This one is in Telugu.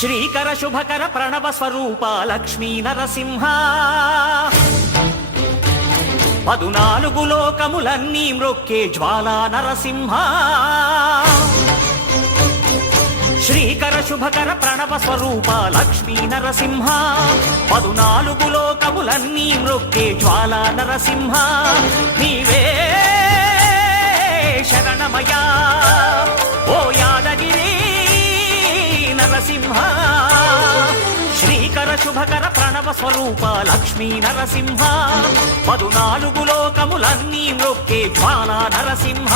శ్రీకర శుభకర ప్రణవ స్వరూప లక్ష్మీ నరసింహ 14 లోకములన్నీ మ్రొక్కే జ్వాలా నరసింహ శ్రీకర శుభకర ప్రణవ స్వరూప లక్ష్మీ నరసింహ 14 లోకములన్నీ మ్రొక్కే జ్వాలా నరసింహ నీవే శరణమయా ఓ యాదగిరి నరసింహ శ్రీకర శుభకర ప్రణవ స్వరూప లక్ష్మీ నరసింహ 14 లోకములన్నీ మ్రొక్కే జ్వాలా నరసింహ